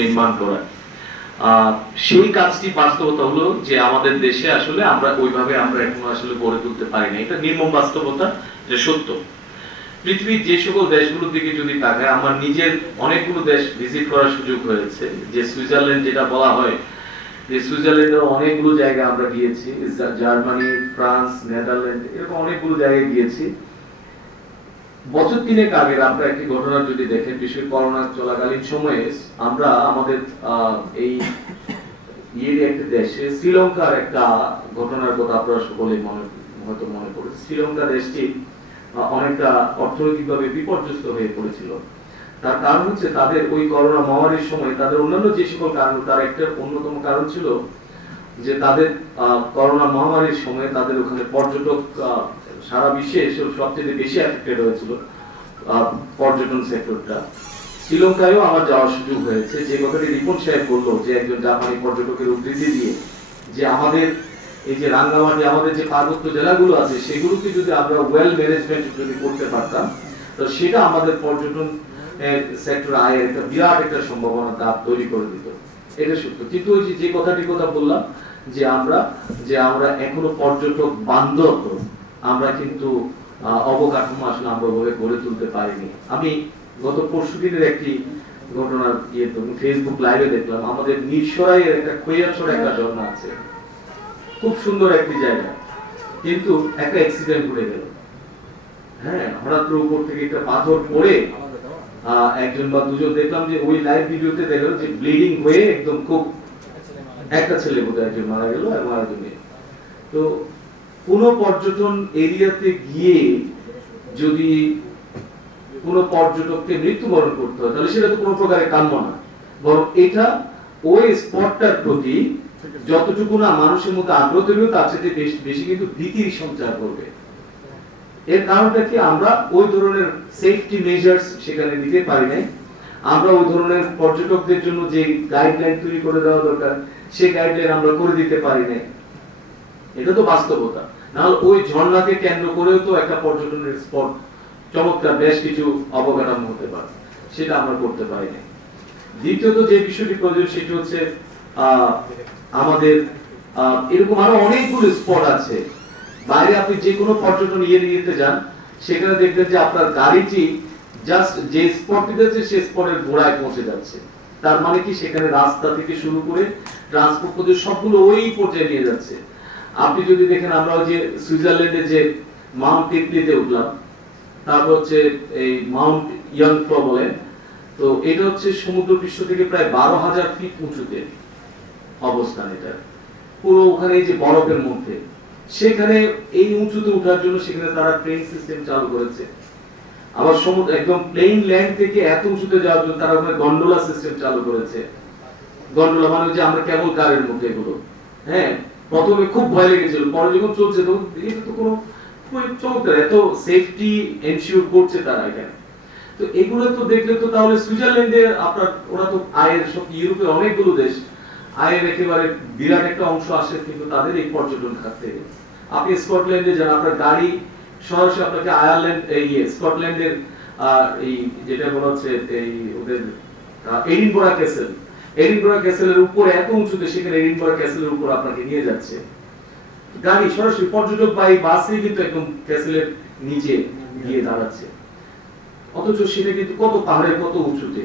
নির্মাণ করা। সেই কাজটি বাস্তবতা হলো যে আমাদের দেশে আসলে আমরা ওইভাবে আমরা এখনও আসলে গড়ে তুলতে পারি না এটা নির্মম বাস্তবতা যে সত্য। পৃথিবীর যে সকল দেশগুলোর দিকে যদি তাকায়, আমার নিজের অনেকগুলো দেশ ভিজিট করার সুযোগ হয়েছে। যে সুইজারল্যান্ড যেটা বলা হয়, যে সুইজারল্যান্ডের অনেকগুলো জায়গা আমরা গিয়েছি। জার্মানি, ফ্রান্স, নেদারল্যান্ড, এরকম অনেকগুলো জায়গায় গিয়েছি। বছর তিনেক আগের আপনারা একটি ঘটনা যদি দেখেন, বিশেষ করোনা চলাকালীন সময়ে, আমরা আমাদের এই ইয়ের একটা দেশে, শ্রীলঙ্কার একটা ঘটনার কথা আপনারা সকলেই মনে, হয়তো মনে শ্রীলঙ্কা দেশটি অনেকটা অর্থনৈতিকভাবে বিপর্যস্ত হয়ে পড়েছিল। তার কারণ হচ্ছে তাদের ওই করোনা মহামারীর সময় তাদের অন্যান্য যে সকল কারণ, তার একটা অন্যতম কারণ ছিল তাদের করোনা মহামারীর সময় তাদের ওখানে পর্যটক সারা বিশ্বে সবচেয়ে বেশি অ্যাফেক্টেড হয়েছিল পর্যটন সেক্টরটা। শ্রীলঙ্কায়ও আমার যাওয়ার সুযোগ হয়েছে। যে কথাটি রিপোর্ট সাহেব বলল, যে একজন জাপানি পর্যটকের উদ্ধৃতি দিয়ে, যে আমাদের এই যে রাঙ্গামাটি, আমাদের যে পার্বত্য জেলাগুলো আছে, সেগুলোকে যদি আমরা ওয়েল ম্যানেজমেন্ট যদি করতে পারতাম, তো সেটা আমাদের পর্যটন সেক্টর আয়ের একটা বিরাট একটা সম্ভাবনা তা তৈরি করে দিত। এটা সত্য। কিন্তু ওই যে কথাটি কথা বললাম, যে আমরা যে আমরা এখনও পর্যটক বান্ধব আমরা কিন্তু অবকাঠামো আসলে আমরা ওভাবে গড়ে তুলতে পারিনি। আমি গত পরশু দিনের একটি ঘটনা ইয়ে ফেসবুক লাইভে দেখলাম। আমাদের নিঃসরাইয়ের একটা খৈয়াছড়া একটা ঝর্ণা আছে। খুব সুন্দর একটি জায়গা। কিন্তু একটা অ্যাক্সিডেন্ট ঘটে গেল। হ্যাঁ হঠাৎ করে উপর থেকে একটা পাথর পড়ে একজন বা দুজন দেখলাম যে ওই লাইভ ভিডিওতে দেখলাম যে ব্লিডিং হয়ে একদম খুব একটা ছেলে বোধহয় একজন মারা গেল আর মারা গেল তো কোন পর্যটন এরিয়াতে গিয়ে যদি কোন পর্যটককে মৃত্যুবরণ করতে হয়, তাহলে সেটা তো কোনো প্রকারে কাম্য না। বরং এটা ওই স্পটটার প্রতি যতটুকু না মানুষের মধ্যে আগ্রহ তৈরি তার চেয়ে বেশি কিন্তু ভীতির সঞ্চার করবে। এর কারণটা কি? আমরা ওই ধরনের সেফটি মেজার্স সেখানে নিতে পারি নাই। আমরা ওই ধরনের পর্যটকদের জন্য যে গাইডলাইন তৈরি করে দেওয়া দরকার, সেই গাইডলাইন আমরা করে দিতে পারি নাই। এটা তো বাস্তবতা। নাহলে ওই ঝর্ণাকে কেন্দ্র করেও তো একটা পর্যটনের স্পট, চমৎকার বেশ কিছু অবকাঠামো হতে পারে। সেটা আমরা করতে পারি নাই। দ্বিতীয়ত যে বিষয়টি প্রয়োজন, সেটি হচ্ছে আমাদের এরকম আরও অনেকগুলো স্পট আছে। বাইরে আপনি যে কোনো পর্যটন ইয়ে ইয়েতে যান, সেখানে দেখবেন যে আপনার গাড়িটি জাস্ট যে স্পটটিতে আছে সেই স্পটের গোড়ায় পৌঁছে যাচ্ছে। তার মানে কি? সেখানে রাস্তা থেকে শুরু করে ট্রান্সপোর্ট পর্যন্ত সবগুলো ওই পর্যায়ে নিয়ে যাচ্ছে। আপনি যদি দেখেন, আমরা যে সুইজারল্যান্ডে যে মাউন্ট টিপলিতে উঠলাম, তারপর হচ্ছে এই মাউন্ট ইয়াংফ্লো বলে, তো এটা হচ্ছে সমুদ্র পৃষ্ঠ থেকে প্রায় বারো হাজার ফিট উঁচুতে অবস্থান এটা। পুরো ওখানে যে বরফের মধ্যে। সেখানে এই উঁচুতে ওঠার জন্য সেখানে তারা ট্রেন সিস্টেম চালু করেছে। আবার সমুদ্র একদম প্লেন ল্যান্ড থেকে এত উঁচুতে যাওয়ার জন্য তারা ওখানে গন্ডোলা সিস্টেম চালু করেছে। গন্ডোলা মানে যে আমরা কেবল কারের মধ্যে এগুলো। হ্যাঁ প্রথমে খুব ভয় লেগেছিল, পরে যখন চলছে তখন এটা তো কোনো চমৎকার, এত সেফটি এনশিওর করছে তারা এখানে। তো এগুলো তো দেখলে তো তাহলে সুইজারল্যান্ডে আপনার, ওরা তো আয়ের সব, ইউরোপের অনেকগুলো দেশ আয়ের একেবারে বিরাট একটা অংশ আসে কিন্তু তাদের এই পর্যটন খাত থেকে। আপনি স্কটল্যান্ডে যান আপনার গাড়ি সরাসরি আপনাকে আয়ারল্যান্ড এই ইয়ে, স্কটল্যান্ডের এই যেটা বলা হচ্ছে এই ওদের এডিনবরা ক্যাসেল। এডিনবরা ক্যাসেলের উপরে এত উঁচুতে সেখানে এডিনবরা ক্যাসেলের উপর আপনাকে নিয়ে যাচ্ছে। গাড়ি সরাসরি পর্যটক বা এই বাসে কিন্তু একদম ক্যাসেলের নিচে গিয়ে দাঁড়াচ্ছে। অথচ সেটা কিন্তু কত পাহাড়ে কত উঁচুতে।